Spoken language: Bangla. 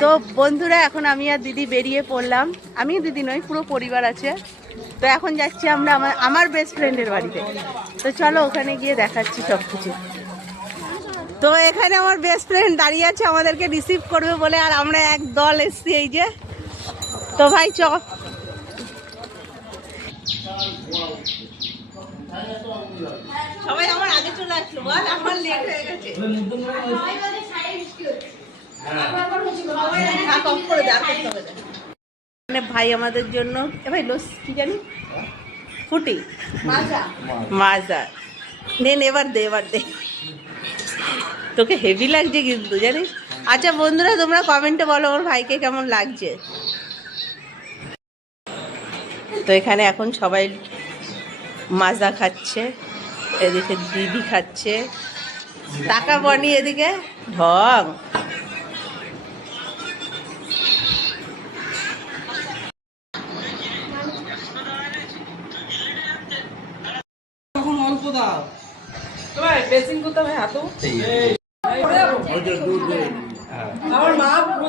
তো বন্ধুরা এখন আমি আর দিদি বেরিয়ে পড়লাম। আমি দিদি নয়, পুরো পরিবার আছে। তো এখন যাচ্ছি আমরা আমার বেস্ট ফ্রেন্ডের বাড়িতে। তো চলো ওখানে গিয়ে দেখাচ্ছি সব কিছু। তো এখানে আমার বেস্ট ফ্রেন্ড দাঁড়িয়ে আছে আমাদেরকে রিসিভ করবে বলে, আর আমরা এক দল এসছি এই যে। তো ভাই চ। সবাই আমার আগে চলে আসলো, বল আমার লেট হয়ে গেছে। ভাই আমাদের জন্য ভাই লস কি জানি ফুটি মাজা নেন, এবার দে এবার দে। তোকে হেভি লাগছে কিন্তু জানিস। আচ্ছা বন্ধুরা তোমরা কমেন্টে বলো ওর ভাইকে কেমন লাগছে। তো এখানে এখন সবাই মাজা খাচ্ছে, এদিকে দিদি খাচ্ছে, টাকা বনি এদিকে ঢং। অল্প দাও তোমার ড্রেসিং করতে হবে হাতও আমার মা পুরো